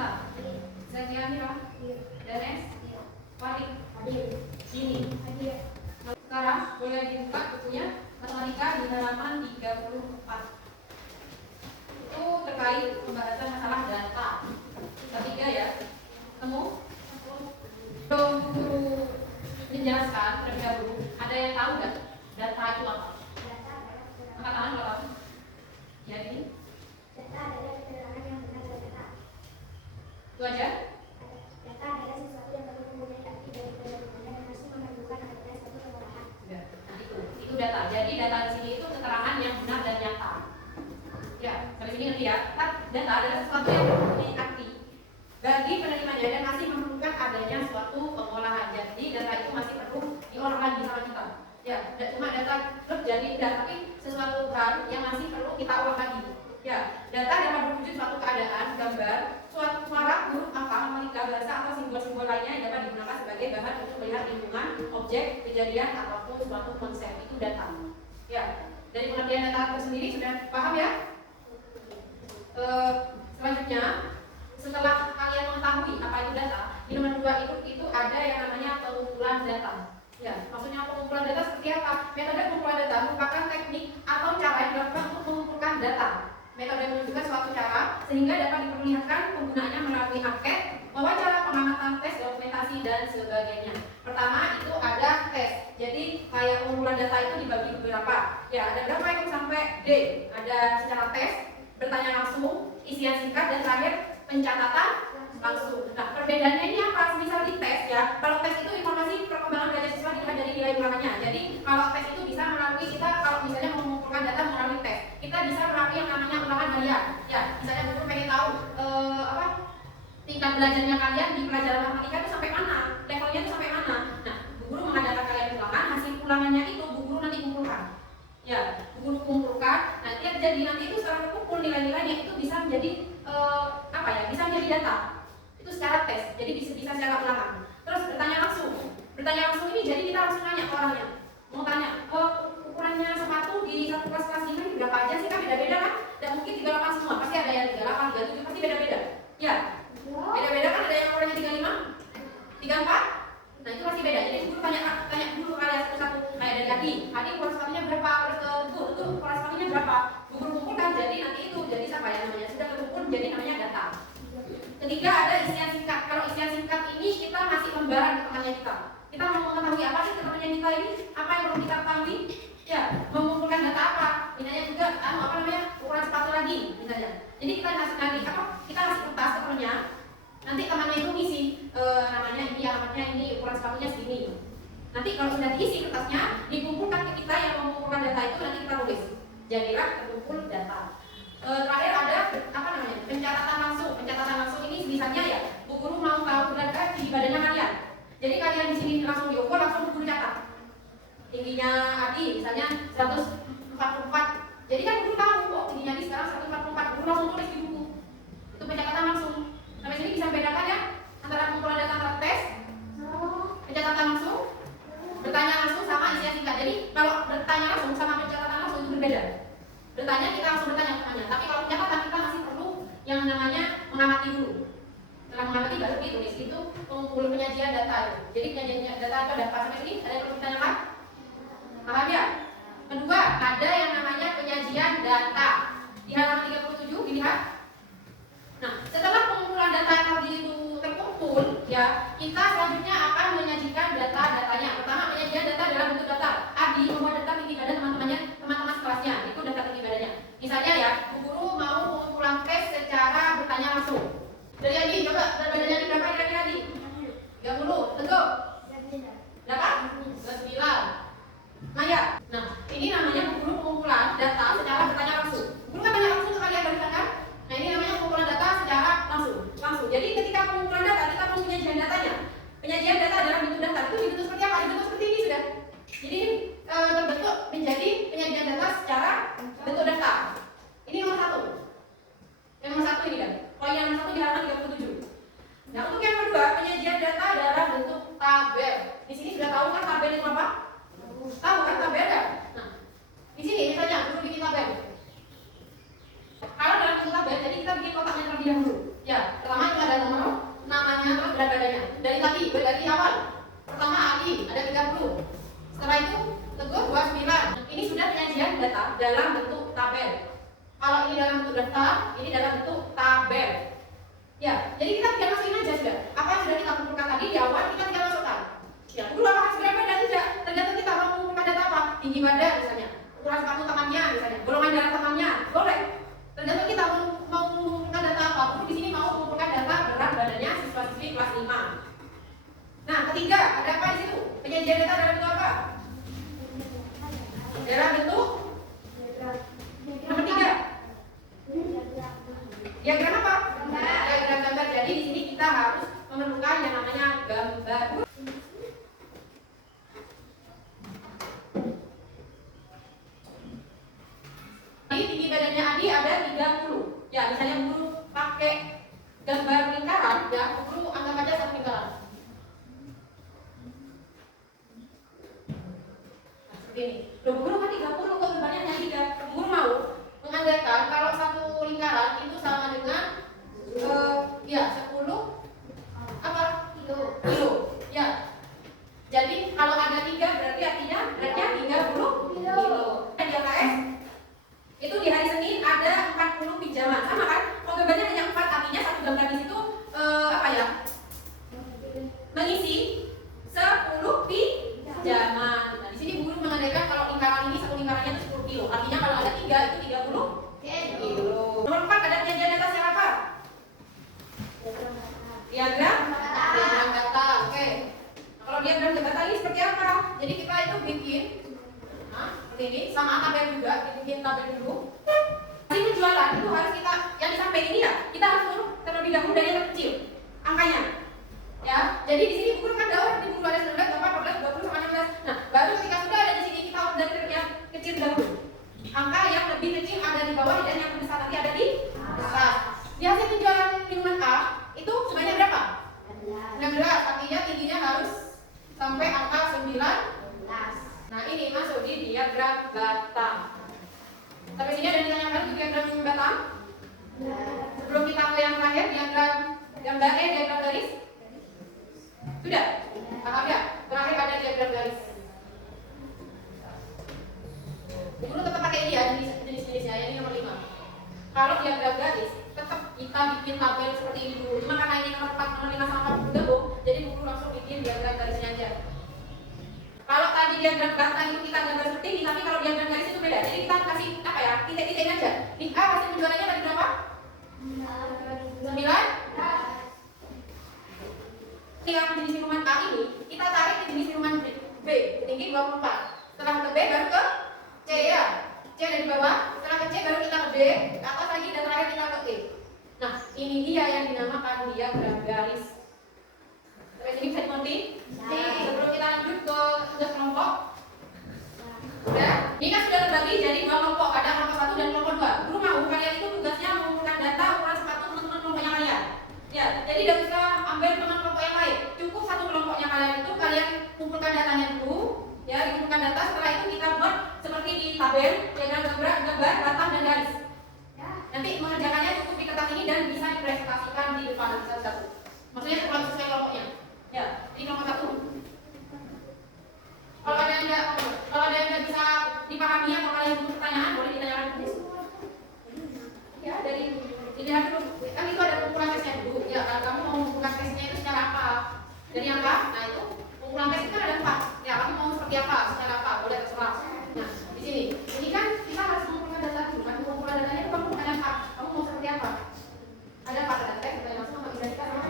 Samantha, Zakia Mira, Danes, Wali, ini. Sekarang boleh dibuka bukunya matematika di halaman 34. Itu terkait pembahasan masalah data. Ketiga ya. Ketemu? Belum guru menjelaskan terlebih dahulu. Ada yang tahu nggak data itu apa? Angkat tangan kalau tahu. Ya ini. Data adalah keterangan yang benar dari data. Itu aja. Data adalah sesuatu yang perlu mempunyai arti dari penerbangan dan harus menentukan adanya suatu pengolahan. Ya, itu data. Jadi data di sini itu keterangan yang benar dan nyata. Ya, sampai sini ngerti ya. Data adalah sesuatu yang mempunyai arti bagi penerimanya dan masih memerlukan adanya suatu pengolahan. Jadi data itu masih perlu diolah lagi sama kita. Ya, tidak cuma data terus jadi indah, tapi sesuatu hal yang masih perlu kita olah lagi. Ya, data dapat berwujud suatu keadaan, gambar, suatu suara, huruf, angka, matematika, bahasa atau simbol-simbol lainnya yang dapat digunakan sebagai bahan untuk melihat lingkungan, objek, kejadian ataupun suatu konsep. Itu data. Ya, dari pengertian data tersendiri sudah paham ya? Selanjutnya, setelah kalian mengetahui apa itu data, di nomor 2 itu ada yang namanya pengumpulan data. Ya, maksudnya pengumpulan data seperti apa? Metode pengumpulan data merupakan teknik atau cara yang dilakukan untuk mengumpulkan data. Metode menunjukkan suatu cara sehingga dapat diperlihatkan penggunaannya melalui angket, wawancara, pengamatan, tes, dokumentasi dan sebagainya. Pertama itu ada tes. Jadi kayak pengumpulan data itu dibagi beberapa. Ya, ada berapa yang sampai D? Ada secara tes, bertanya langsung, isian singkat, dan terakhir pencatatan langsung. Nah, perbedaannya ini apa? Misal di tes ya, kalau tes itu informasi perkembangan belajar siswa dilihat dari nilai ulangannya. Jadi kalau tes itu bisa melalui kita, kalau misalnya mengumpulkan data melalui tes, kita bisa melalui yang namanya ulangan harian. Ya, misalnya guru pengen tahu tingkat belajarnya kalian di pelajaran matematika itu sampai mana, levelnya itu sampai mana. Nah, guru mengadakan kalian ulangan, hasil ulangannya itu guru nanti kumpulkan. Ya, guru kumpulkan, nanti jadi nanti itu secara terkumpul nilai-nilainya itu bisa menjadi bisa menjadi data. Itu secara tes, jadi bisa secara ulangan. Terus bertanya langsung ini jadi kita langsung nanya ke orangnya, mau tanya, ukurannya sepatu di satu kelas ini berapa aja sih, kan beda-beda kan? Dan mungkin 38 semua, pasti ada yang 38, 37, pasti beda-beda. Ya, beda-beda kan, ada yang ukurannya 35, 34. Nah itu masih beda, jadi guru tanya dulu kalian satu-satu. Kayak dari Adi ukuran sepatunya berapa, terus ke ukuran sepatunya berapa, guru kumpulkan, jadi nanti itu jadi apa ya namanya, sudah terkumpul jadi namanya data. Ketiga ada isian singkat. Kalau isian singkat ini kita masih lembaran ke temannya kita. Kita mau mengetahui apa sih ke temannya kita ini, apa yang perlu kita ketahui? Ya, mengumpulkan data apa? Misalnya juga ukuran sepatu lagi misalnya. Jadi kita kasih kita kasih kertas ke temannya. Nanti temannya itu ngisi namanya ini, alamatnya ini, ukuran sepatunya segini. Nanti kalau sudah diisi kertasnya, dikumpulkan ke kita yang mengumpulkan data itu, nanti kita tulis. Jadilah terkumpul data. Terakhir ada pencatatan langsung. Pencatatan langsung ini misalnya ya, Bu Guru mau tahu berapa tinggi badannya kalian. Jadi kalian di sini langsung diukur, langsung Bu Guru catat. Tingginya Adi misalnya 144. Jadi kan guru tahu, tingginya Adi sekarang 144. Guru langsung tulis di buku. Itu pencatatan langsung. Sampai sini bisa bedakan ya antara pengumpulan data antara tes, pencatatan langsung, bertanya langsung sama isian singkat. Jadi kalau bertanya langsung sama pencatatan langsung itu berbeda. Bertanya kita langsung bertanya pertanyaan. Tapi kalau pencatatan kita masih perlu yang namanya mengamati dulu. Setelah mengamati baru ditulis. Itu pengumpul penyajian data itu. Jadi penyajian data itu ada apa sampai sini? Ada yang perlu ditanyakan? Paham ya? Kedua, ada yang namanya penyajian data. Di halaman 37 dilihat. Nah, setelah pengumpulan data tadi itu terkumpul, ya, kita selanjutnya akan menyajikan data-datanya. Pertama, penyajian data dalam bentuk data. Adi membuat data tinggi badan teman-teman sekelasnya. Itu data tinggi badannya. Misalnya ya, Bu Guru mau pengumpulan tes secara bertanya langsung. Dari Adi, coba berat badannya berapa kira-kira Adi? 30, tentu. Berapa? 29. Nah ya, ini namanya Bu Guru pengumpulan data secara bertanya langsung. Guru kan tanya langsung ke kalian barusan kan? Nah ini namanya pengumpulan data secara langsung. Jadi ketika pengumpulan data, kita mau penyajian datanya. Penyajian data dalam bentuk data itu dibentuk seperti apa? Dibentuk seperti ini sudah. Jadi ini terbentuk menjadi penyajian data secara bentuk data. Ini nomor 1. Yang nomor 1 ini kan. Poin yang nomor 1 di halaman 37. Nah untuk yang kedua, penyajian data dalam bentuk tabel. Di sini sudah tahu kan tabel itu apa? Tahu kan tabel ya? Nah di sini misalnya guru bikin tabel. Kalau dalam bentuk tabel, jadi kita bikin kotaknya terlebih dahulu. Ya, pertama itu ada data ini dalam bentuk tabel. Ya, jadi kita tinggal masukin aja sudah. Apa yang sudah kita kumpulkan tadi di awal kita tinggal masukkan. Ya, guru apakah segera beda tidak? Tergantung kita mau mengumpulkan data apa. Tinggi badan misalnya, ukuran sepatu tangannya misalnya, golongan darah tangannya, boleh. Tergantung kita mau mengumpulkan data apa. Guru di sini mau mengumpulkan data berat badannya siswa-siswi kelas 5. Nah, ketiga, ada apa di situ? Penyajian data dalam bentuk apa? Dalam bentuk nomor 3. Diagram apa? Diagram gambar. Jadi di sini kita harus memerlukan yang namanya gambar. Jadi tinggi badannya Adi ada 30. Ya, misalnya guru pakai gambar lingkaran, ya, guru anggap aja satu lingkaran. Nah, seperti ini. Loh, guru kan 30 kok gambarnya hanya 3. Guru mau mengandalkan kalau satu lingkaran itu sama dengan ya 10 apa? Kilo. Ya. Jadi kalau ada 3 berarti artinya beratnya 30 kilo. Di LKS itu di hari Senin ada 40 pinjaman. Sama kan? Kalau gambarnya hanya 4 artinya satu gambar di situ apa ya? Mengisi 10 pinjaman. Nah, di sini guru mengandalkan kalau lingkaran ini satu lingkarannya itu 10 kilo. Artinya kalau ada 3 itu 30 kilo. Nomor 4 ada penyajian data secara apa? Diagram data. Oke. Nah, kalau diagram data ini seperti apa? Jadi kita itu bikin seperti ini, sama tabel juga, bikin tabel dulu. Hasil penjualan itu harus kita, yang disampaikan ini ya, kita harus turun terlebih dahulu dari yang terkecil angkanya. Ya, jadi di sini buku kan ada di buku ada 19, 14, 20 sama 16. Nah, baru ketika sudah ada di sini kita harus dari yang kecil dahulu. Angka yang lebih kecil ada di bawah dan yang besar nanti ada di atas. Di hasil penjualan minuman A itu sebanyak berapa? 16, artinya tingginya harus sampai angka 19. Nah, ini masuk di diagram batang. Sampai sini ada ditanyakan untuk diagram batang? Sebelum kita ke yang terakhir, diagram gambar diagram garis. Sudah? Paham ya? Terakhir ada diagram garis. Dulu tetap pakai ini ya, jenis-jenisnya, ini nomor 5. Kalau diagram garis, tetap kita bikin tabel seperti ini dulu. Cuma karena ini nomor 4, nomor 5 sama 4 bergabung, jadi guru langsung bikin diagram garisnya aja. Kalau tadi diagram batang itu kita gambar seperti ini, tapi kalau diagram garis itu beda. Jadi kita kasih apa ya? Titik-titiknya aja. Di A hasil penjualannya tadi berapa? 9. Yang jenis minuman A ini kita tarik ke jenis minuman B, tinggi 24. Setelah ke B baru ke C ya. C dari bawah. Setelah ke C baru kita ke D, ke atas lagi dan terakhir kita ke E. Nah, ini dia yang dinamakan diagram garis. Sampai sini bisa dimengerti? Sebelum kita lanjut ke tugas kelompok. Udah? Ini kan sudah terbagi jadi 2 kelompok, ada kelompok 1 dan kelompok 2. Guru mau kalian itu tugasnya mengumpulkan data ukuran sepatu teman-teman kelompoknya kalian. Ya, jadi tidak usah ambil teman kelompok yang lain. Cukup satu kelompoknya kalian itu kalian kumpulkan datanya dulu. Ya, dikumpulkan data, setelah itu kita buat seperti di tabel, gambar, batang dan garis. Nanti mengerjakannya cukup di kertas ini dan bisa dipresentasikan di depan satu-satu. Maksudnya sesuai kelompoknya. Ya, di kelompok 1. Kalau ada yang nggak bisa dipahami atau kalian butuh pertanyaan, boleh ditanyakan dulu. Ya, dari dilihat dulu. Kan itu ada pengumpulan tesnya dulu. Ya, kalau kamu mau mengumpulkan tesnya itu secara apa? Dari angka, nah itu pengumpulan tes itu kan ada 4. Ya, kamu mau seperti apa? Secara apa? Boleh terserah. Nah, di sini. Ini kan kita harus mengumpulkan data dulu. Kan pengumpulan datanya itu kamu ada 4. Kamu mau seperti apa? Ada 4 data tes, kita langsung sama kita sama.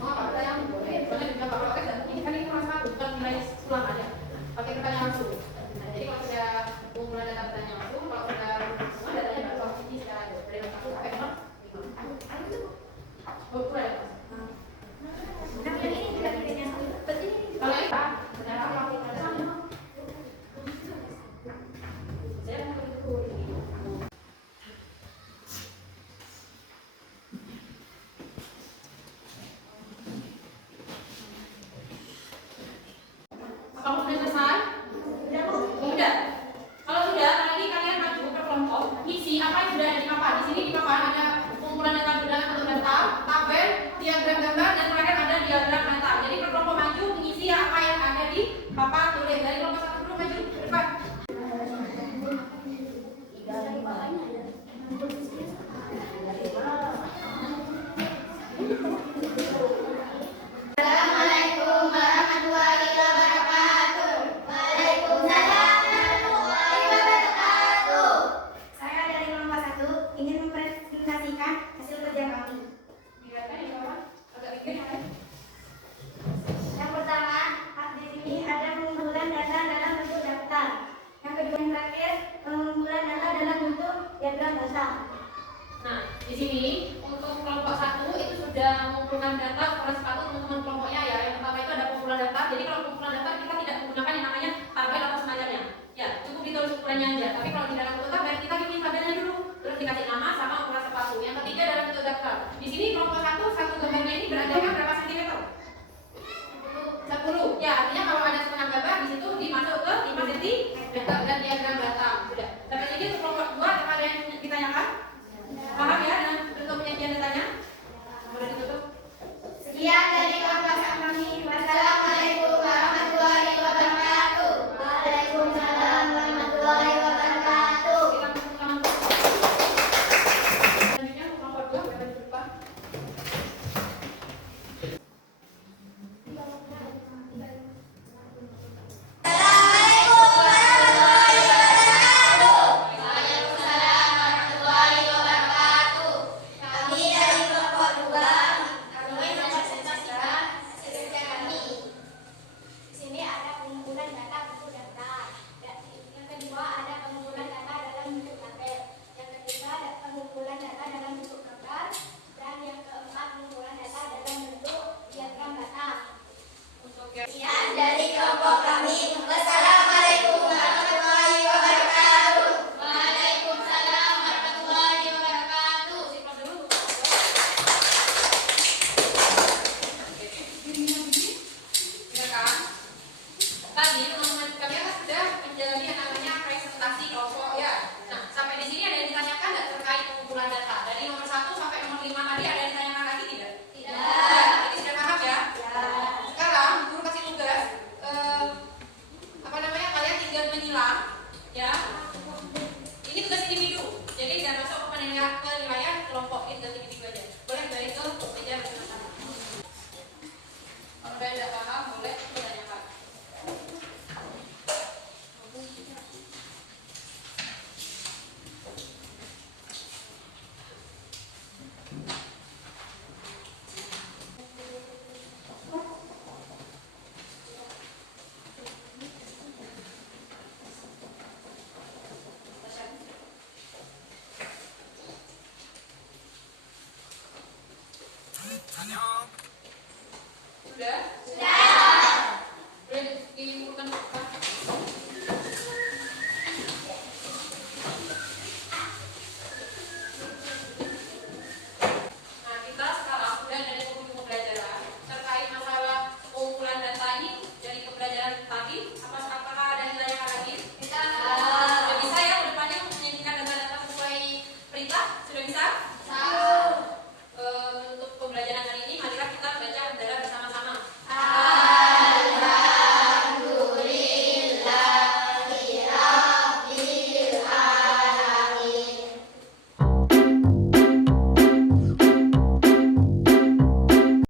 Mau apa? Pertanyaan boleh. Soalnya juga kalau tes dan ini kan ini cuma satu, bukan nilai ulang aja. Pakai pertanyaan langsung. Nah, jadi kalau sudah pengumpulan data pertanyaan langsung, kalau sudah semua datanya baru kamu isi secara dari nomor 1 sampai nomor 5. Oh, kurang. Nah, yang ini juga membandingkan hasil kerja kami. Dilihatkan ya kawan, agak pikir ya. Yang pertama, di sini ada pengumpulan data dalam bentuk daftar. Yang kedua, yang terakhir, pengumpulan data dalam bentuk diagram data. Nah, di sini untuk kelompok 1 itu sudah mengumpulkan data ukuran sepatu teman-teman kelompoknya ya. Yang pertama itu ada pengumpulan data. Jadi kalau pengumpulan data kita tidak menggunakan yang namanya tabel atau semacamnya. Ya, cukup ditulis ukurannya aja. Tapi kalau di dalam bentuk tabel kita bikin tabelnya dulu, terus dikasih nama sama ukuran sepatu. Yang ketiga dalam bentuk daftar. Di sini kelompok 1 satu gambarnya ini berantakan berapa sentimeter? 10. Ya, artinya kalau ada setengah gambar di situ dimasuk ke 5 cm dan diagram data. Sudah. Sampai sini untuk kelompok 2 ada yang ditanyakan? Paham ya dengan bentuk penyajian datanya? Boleh ditutup. Sekian dari kelompok kami. Wassalamualaikum warahmatullahi wabarakatuh. Waalaikumsalam warahmatullahi wabarakatuh. Kita tepuk tangan. Selanjutnya untuk kelompok 2 berada di depan. Di sini ada pengumpulan data bentuk daftar. Yang kedua ada pengumpulan data dalam bentuk tabel. Yang ketiga ada pengumpulan data dalam bentuk gambar. Dan yang keempat pengumpulan data dalam bentuk diagram data. Untuk yang Sekian dari kelompok kami. Wassalamualaikum warahmatullahi wabarakatuh. Waalaikumsalam warahmatullahi wabarakatuh. simpan dulu. Tidak kan? Tadi teman-teman kalian kan sudah menjalani yang namanya presentasi kelompok ya. Nah, sampai di sini ada yang ditanyakan nggak terkait pengumpulan data? Dari nomor 1 sampai nomor 5 tadi ada yang ditanyakan lagi tidak? Tidak. Jadi sudah paham ya? Sekarang guru kasih tugas apa namanya? Kalian tinggal menyilang ya. Ini tugas individu. Jadi jangan masuk ke penilaian kelompok. Ini tugas individu aja. Boleh dari ke meja bersama-sama. Kalau ada yang tidak paham boleh ditanyakan. Sudah? Sudah. Boleh diumpulkan